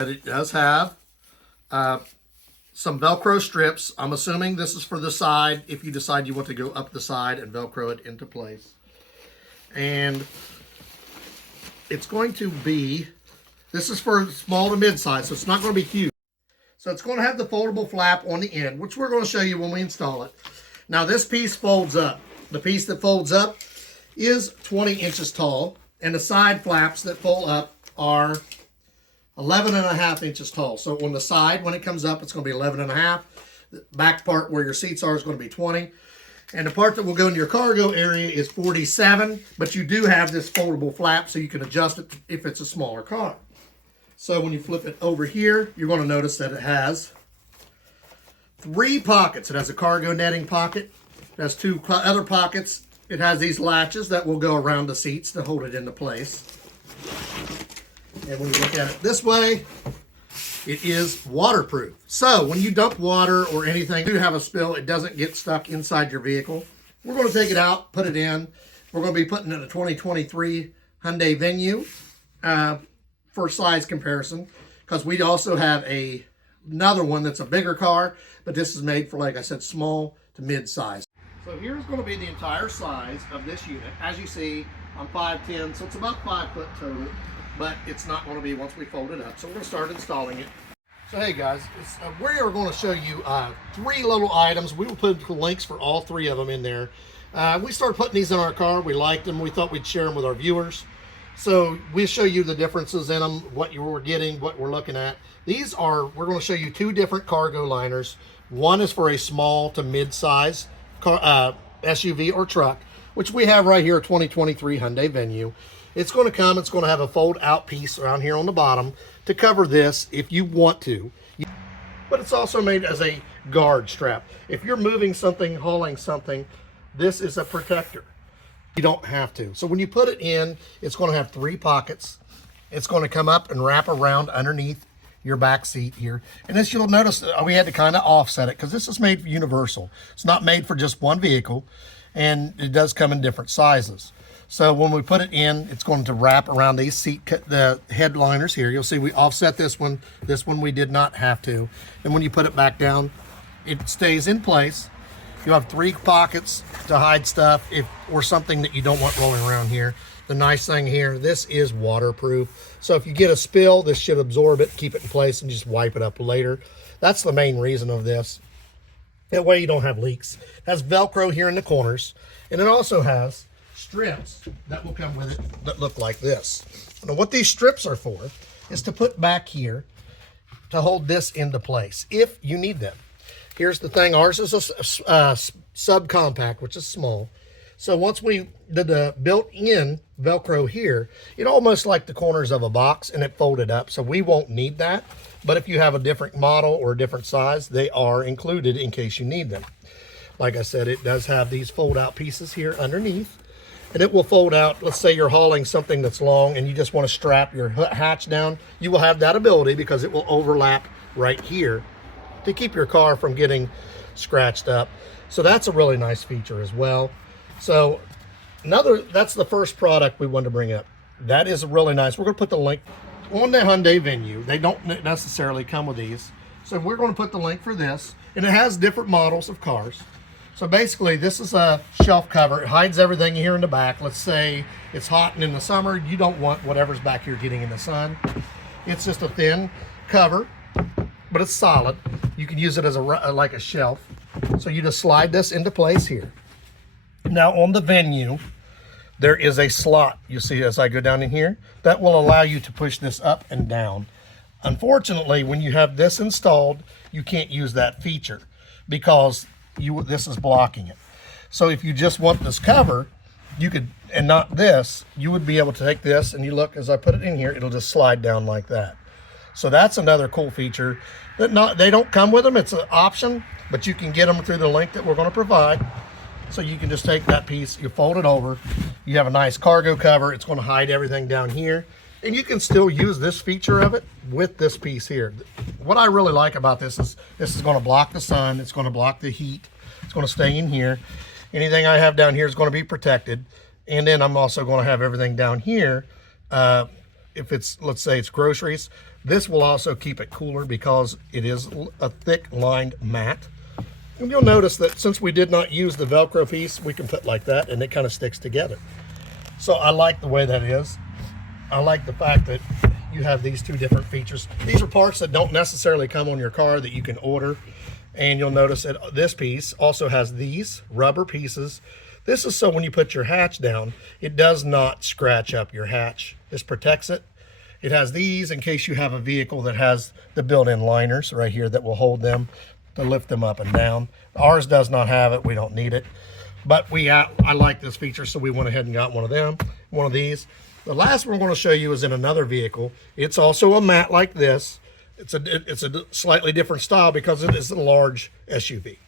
But it does have some Velcro strips. I'm assuming this is for the side if you decide you want to go up the side and Velcro it into place. And it's going to be, this is for small to mid-size, so it's not going to be huge. So it's going to have the foldable flap on the end, which we're going to show you when we install it. Now this piece folds up. The piece that folds up is 20 inches tall, and the side flaps that fold up are 11.5 inches tall. So on the side, when it comes up, it's going to be 11.5. The back part where your seats are is going to be 20. And the part that will go in your cargo area is 47, but you do have this foldable flap so you can adjust it if it's a smaller car. So when you flip it over here, you're going to notice that it has 3 pockets. It has a cargo netting pocket. It has 2 other pockets. It has these latches that will go around the seats to hold it into place. And when you look at it this way, it is waterproof. So when you dump water or anything, you have a spill, it doesn't get stuck inside your vehicle. We're going to take it out, put it in. We're going to be putting it in a 2023 Hyundai Venue for size comparison, because we also have another one that's a bigger car, but this is made for, like I said, small to mid-size. So here's going to be the entire size of this unit. As you see, I'm 5'10", so it's about 5 foot total, but it's not going to be once we fold it up. So we're going to start installing it. So hey guys, we are going to show you 3 little items. We will put the links for all 3 of them in there. We started putting these in our car. We liked them. We thought we'd share them with our viewers. So we'll show you the differences in them, what you were getting, what we're looking at. These are, we're going to show you 2 different cargo liners. One is for a small to mid-size SUV or truck, which we have right here, a 2023 Hyundai Venue. It's going to come, it's going to have a fold-out piece around here on the bottom to cover this if you want to. But it's also made as a guard strap. If you're moving something, hauling something, this is a protector. You don't have to. So when you put it in, it's going to have 3 pockets. It's going to come up and wrap around underneath your back seat here. And this, you'll notice that we had to kind of offset it because this is made for universal. It's not made for just one vehicle, and it does come in different sizes. So when we put it in, it's going to wrap around these the headliners here. You'll see we offset this one. This one we did not have to. And when you put it back down, it stays in place. You'll have 3 pockets to hide stuff or something that you don't want rolling around here. The nice thing here, this is waterproof. So if you get a spill, this should absorb it, keep it in place, and just wipe it up later. That's the main reason of this. That way you don't have leaks. It has Velcro here in the corners, and it also has strips that will come with it that look like this. Now what these strips are for is to put back here to hold this into place if you need them. Here's the thing, ours is a subcompact, which is small. So once we did the built-in Velcro here, it almost like the corners of a box, and it folded up. So we won't need that. But if you have a different model or a different size, they are included in case you need them. Like I said, it does have these fold-out pieces here underneath. And it will fold out. Let's say you're hauling something that's long and you just want to strap your hatch down. You will have that ability because it will overlap right here to keep your car from getting scratched up. So that's a really nice feature as well. So that's the first product we wanted to bring up. That is really nice. We're going to put the link on the Hyundai Venue. They don't necessarily come with these. So we're going to put the link for this. And it has different models of cars. So basically, this is a shelf cover. It hides everything here in the back. Let's say it's hot and in the summer, you don't want whatever's back here getting in the sun. It's just a thin cover, but it's solid. You can use it as like a shelf. So you just slide this into place here. Now on the Venue, there is a slot. You see as I go down in here, that will allow you to push this up and down. Unfortunately, when you have this installed, you can't use that feature because this is blocking it. So if you just want this cover, you could, and not this, you would be able to take this and you look, as I put it in here, it'll just slide down like that. So that's another cool feature that they don't come with them. It's an option, but you can get them through the link that we're going to provide. So you can just take that piece, you fold it over, you have a nice cargo cover. It's going to hide everything down here. And you can still use this feature of it with this piece here. What I really like about this is going to block the sun. It's going to block the heat. It's going to stay in here. Anything I have down here is going to be protected. And then I'm also going to have everything down here. If it's, let's say it's groceries, This will also keep it cooler because it is a thick lined mat. And you'll notice that since we did not use the Velcro piece, we can put like that and it kind of sticks together. So I like the way that is. I like the fact that you have these two different features. These are parts that don't necessarily come on your car that you can order. And you'll notice that this piece also has these rubber pieces. This is so when you put your hatch down, it does not scratch up your hatch. This protects it. It has these in case you have a vehicle that has the built-in liners right here that will hold them to lift them up and down. Ours does not have it. We don't need it. But I like this feature, so we went ahead and got one of them, one of these. The last one we're going to show you is in another vehicle. It's also a mat like this. It's a slightly different style because it is a large SUV.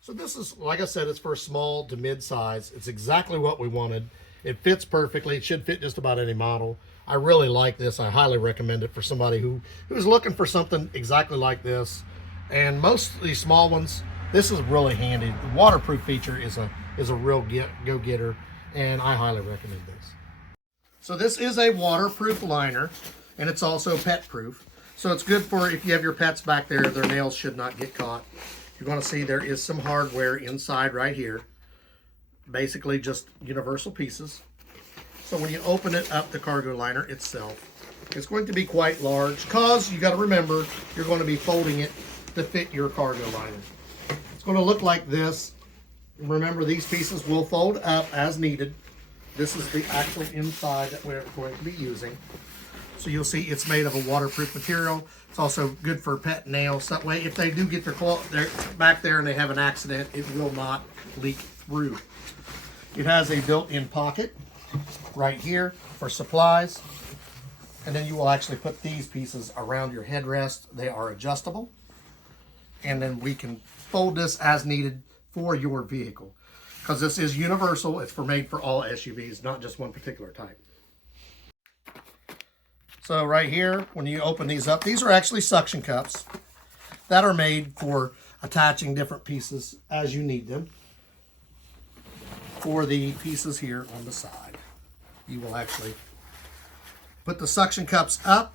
So this is, like I said, it's for small to mid-size. It's exactly what we wanted. It fits perfectly. It should fit just about any model. I really like this. I highly recommend it for somebody who's looking for something exactly like this. And most of these small ones, this is really handy. The waterproof feature is a real go-getter, and I highly recommend this. So this is a waterproof liner, and it's also pet-proof. So it's good for if you have your pets back there, their nails should not get caught. You're going to see there is some hardware inside right here. Basically just universal pieces. So when you open it up, the cargo liner itself, it's going to be quite large because you got to remember you're going to be folding it to fit your cargo liner. It's going to look like this. Remember, these pieces will fold up as needed. This is the actual inside that we're going to be using. So you'll see it's made of a waterproof material. It's also good for pet nails. That way, if they do get their claw back there and they have an accident, it will not leak through. It has a built-in pocket right here for supplies. And then you will actually put these pieces around your headrest. They are adjustable. And then we can fold this as needed for your vehicle. Because this is universal. It's made for all SUVs, not just one particular type. So right here, when you open these up, these are actually suction cups that are made for attaching different pieces as you need them. For the pieces here on the side, you will actually put the suction cups up,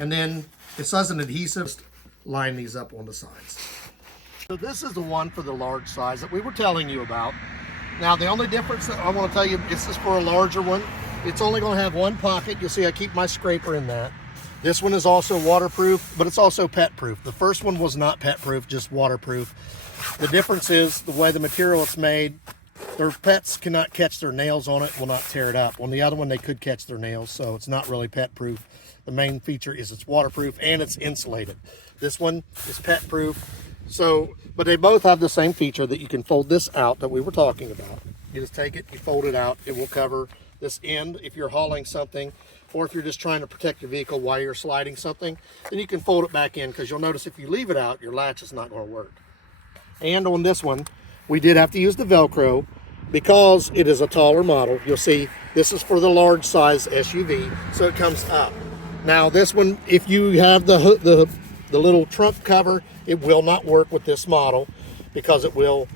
and then it says an adhesive, line these up on the sides. So this is the one for the large size that we were telling you about. Now the only difference that I want to tell you, this is for a larger one. It's only going to have one pocket. You'll see I keep my scraper in that. This one is also waterproof, but it's also pet proof. The first one was not pet proof, just waterproof. The difference is the way the material it's made. Their pets cannot catch their nails on it, will not tear it up. On the other one, they could catch their nails, so it's not really pet proof. The main feature is it's waterproof and it's insulated. This one is pet proof. So, but they both have the same feature that you can fold this out that we were talking about. You just take it, you fold it out, it will cover this end if you're hauling something, or if you're just trying to protect your vehicle while you're sliding something, then you can fold it back in, because you'll notice if you leave it out, your latch is not going to work. And on this one, we did have to use the Velcro because it is a taller model. You'll see this is for the large size SUV, so it comes up. Now this one, if you have the little trunk cover, it will not work with this model because it will,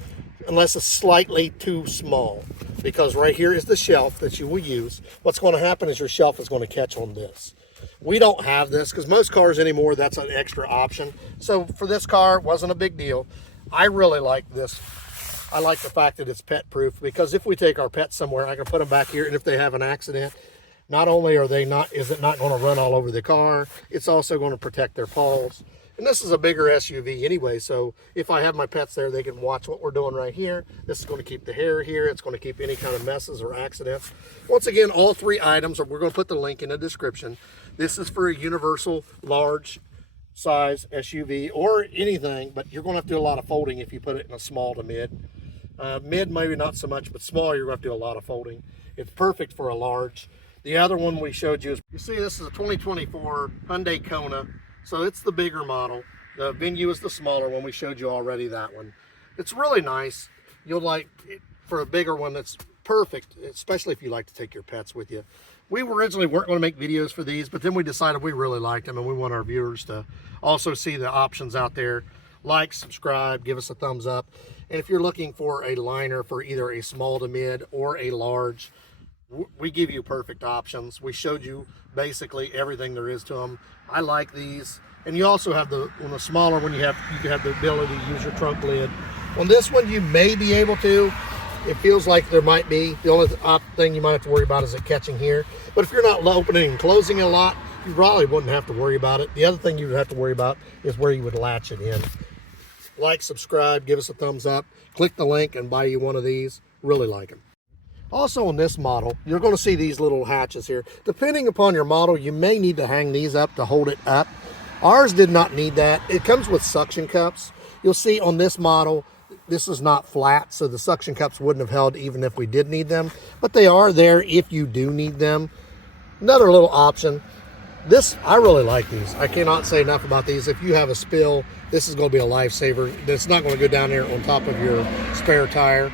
unless it's slightly too small. Because right here is the shelf that you will use. What's going to happen is your shelf is going to catch on this. We don't have this because most cars anymore, that's an extra option. So for this car, it wasn't a big deal. I really like this. I like the fact that it's pet proof, because if we take our pets somewhere, I can put them back here, and if they have an accident, not only is it not going to run all over the car, it's also going to protect their paws. And this is a bigger SUV anyway, so if I have my pets there, they can watch what we're doing right here. This is going to keep the hair here. It's going to keep any kind of messes or accidents. Once again, all three items, we're going to put the link in the description. This is for a universal large size SUV or anything, but you're going to have to do a lot of folding if you put it in a small to mid. Mid, maybe not so much, but small, you're going to have to do a lot of folding. It's perfect for a large. The other one we showed you, you see this is a 2024 Hyundai Kona. So it's the bigger model. The Venue is the smaller one. We showed you already that one. It's really nice. You'll like it for a bigger one. That's perfect, especially if you like to take your pets with you. We originally weren't going to make videos for these, but then we decided we really liked them and we want our viewers to also see the options out there. Like, subscribe, give us a thumbs up. And if you're looking for a liner for either a small to mid or a large, we give you perfect options. We showed you basically everything there is to them. I like these. And you also have on the smaller one, you can have the ability to use your trunk lid. On this one, you may be able to. It feels like there might be. The only thing you might have to worry about is it catching here. But if you're not opening and closing a lot, you probably wouldn't have to worry about it. The other thing you would have to worry about is where you would latch it in. Like, subscribe, give us a thumbs up, click the link and buy you one of these. Really like them. Also on this model, you're going to see these little hatches here. Depending upon your model, you may need to hang these up to hold it up. Ours did not need that. It comes with suction cups. You'll see on this model, this is not flat, so the suction cups wouldn't have held even if we did need them. But they are there if you do need them. Another little option. I really like these. I cannot say enough about these. If you have a spill, this is going to be a lifesaver. It's not going to go down there on top of your spare tire.